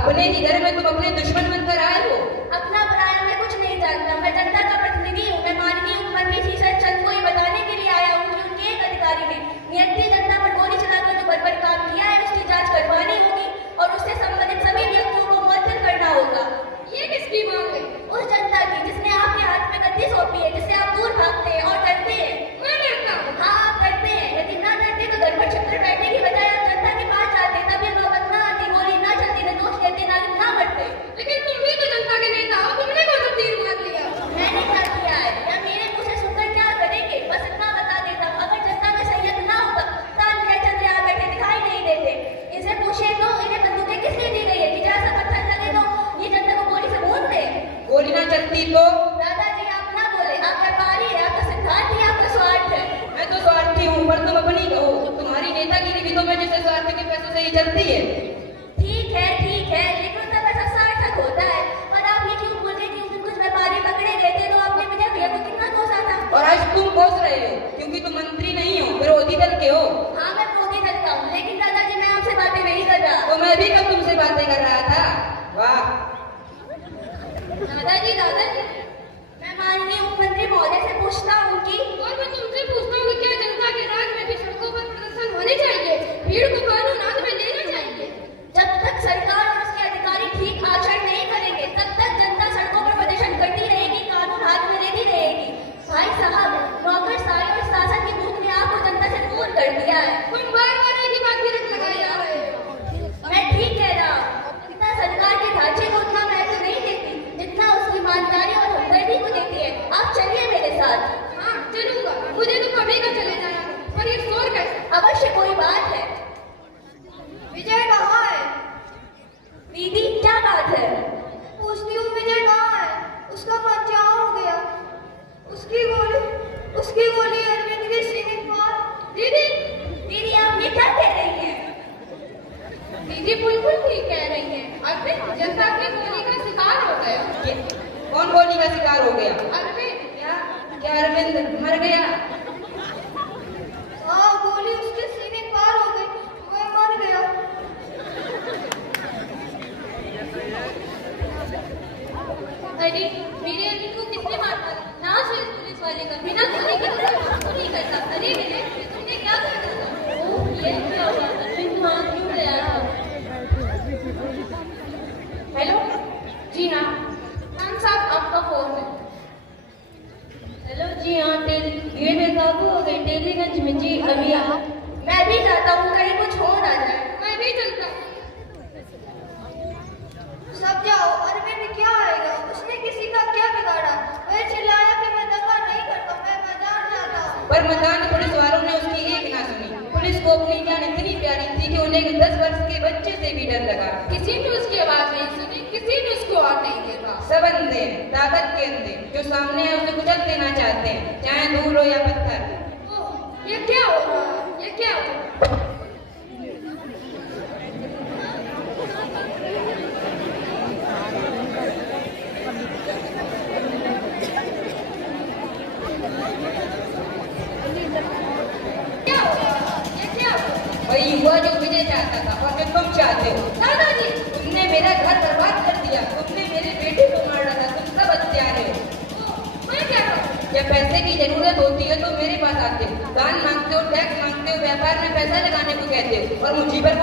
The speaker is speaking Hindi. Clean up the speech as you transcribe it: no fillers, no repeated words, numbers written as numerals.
अपने ही घर में तुम अपने दुश्मन बनकर आए हो। अपना पराया मैं कुछ नहीं जानता। मैं जनता का प्रतिनिधि हूँ। मैं माननीय मुख्यमंत्री श्री चंद को ये बताने के लिए आया हूँ कि उनके एक अधिकारी ने नियंत्रित जनता पर गोली चलाकर जो बर्बर काम किया है उसकी जांच करवानी होगी और उससे संबंधित सभी व्यक्तियों को मुअत्तल करना होगा। ये किसकी मांग है? उस जनता की जिसने आपके हाथ में गद्दी सौंपी है, जिससे आप दूर भागते हैं और डरते हैं। मैं डरता हूँ? हाँ, आप डरते हैं। यदि ना डरते तो घर पर छुपकर बैठने की बजाय आप जनता के पास जाते, तब ये नौबत ना आती, गोली ना चलती, न दोष देते, ना मरते। लेकिन तुम भी तो जनता के नेता हो, तुमने कौन सा तीर मार लिया? मैंने क्या किया है या मेरे मुंह से सुनकर क्या करेंगे? बस इतना बता देता हूँ, अगर जनता में संयम ना होता ताल चंद्र यहाँ बैठे दिखाई नहीं देते। इनसे पूछे तो इन्हें बंदूकें किस लिए दी गई है कि जरा सा पत्थर लगे तो ये जनता को गोली से भून दे। गोली ना चलती तो? दादाजी आप ना बोले, आप व्यापारी है, आपका सिद्धांत ही आपका स्वार्थ है। मैं तो स्वार्थी हूँ, पर तुम अपनी कहो। तुम्हारी नेतागिरी भी तो मैं जैसे स्वार्थ के पैसों से ही चलती है। ठीक है, लेकिन तब ऐसा सार्थक होता है। और आप ये क्यों बोल रहे कि उस दिन कुछ व्यापारी पकड़े गए थे तो आपने विजय भैया को कितना कोसा था? और आज तुम कोस रहे हो क्योंकि तुम मंत्री नहीं हो, विरोधी दल के हो। हाँ, मैं विरोधी दल का हूँ, लेकिन दादाजी मैं आपसे बातें नहीं कर रहा। तो मैं भी कब तुमसे बातें कर रहा था? वाह। दादाजी, मैं माननीय मुख्यमंत्री महोदय से पूछता हूँ कि और मैं तुमसे पूछता हूँ कि क्या जनता के राज में भी सड़कों पर प्रदर्शन होने चाहिए? भीड़ को कानून हाथ में लेना चाहिए। जब तक सरकार और उसके अधिकारी ठीक आचरण नहीं करेंगे तब तक जनता सड़कों पर प्रदर्शन करती रहेगी, कानून हाथ में लेती रहेगी। भाई साहब, नौकरशाही और शासन की भूख ने आपको जनता से दूर कर दिया है। तुम बार-बार एक ही बात की रट लगाए जा रहे हो। मैं ठीक कह रहा हूँ। जनता सरकार के ढांचे को उतना महत्व नहीं देती जितना उसकी ईमानदारी और हमदर्दी को देती है। आप चलिए मेरे साथ। हाँ, चलूंगा। मुझे तो कभी का चले जाना, पर ये शोर कैसा? अवश्य कोई बात है। विजय कहाँ है? दीदी क्या बात है? पूछती हूँ विजय कहाँ है? उसका क्या हो गया? उसकी गोली अरविंद के सीने पर। दीदी आप ये क्या कह रही हैं? दीदी बिल्कुल ठीक कह रही हैं। अरविंद जनता की गोली का शिकार हो गया। कौन गोली का शिकार हो गया? अरविंद। क्या अरविंद मर गया? हाँ, गोली उसके सीने पार हो गई, वह मर गया। अरे मेरे अरविंद को किसने मारा? नाश है इस पुलिस वाले का, बिना गोली के तो नहीं करता। अरे मेरे तुमने क्या कर दिया? ओह ये क्या हुआ? अरविंद वहाँ क्यों गया? हेलो। जी हाँ, खान साहब आपका फोन है। हेलो जी हाँ, भीड़ में काबू हो गई टेलीगंज में। जी अभी मैं भी जाता हूँ, कहीं कुछ हो ना जाए। मैं भी चलता हूँ। सब जाओ, अरविंद क्या आएगा? उसने किसी का क्या बिगाड़ा? वह चिल्लाया कि मैं दगा नहीं करता, मैं मैदान जाता हूँ। पर मैदान पुलिस वालों ने उसकी एक ना सुनी। पुलिस को अपनी जान इतनी प्यारी थी कि उन्हें 10 वर्ष के बच्चे से भी डर लगा। किसी ने उसकी आवाज नहीं सुनी, किसी ने उसको और नहीं देखा। सब अंधे, ताकत के अंधे, जो सामने है उसे कुचल देना चाहते हैं, चाहे धूल हो या पत्थर। ओह, ये क्या हो रहा है? ये क्या हो रहा है? वही हुआ जो विजय चाहता था और जो तुम चाहते हो। दादाजी, तुमने मेरा घर बर्बाद कर दिया, तुमने मेरे बेटे को मार डाला, तुम सब हत्यारे हो। मैं क्या करूं? जब पैसे की जरूरत होती है तो मेरे पास आते हो, दान मांगते हो, टैक्स मांगते हो, व्यापार में पैसा लगाने को कहते हो और मुझी पर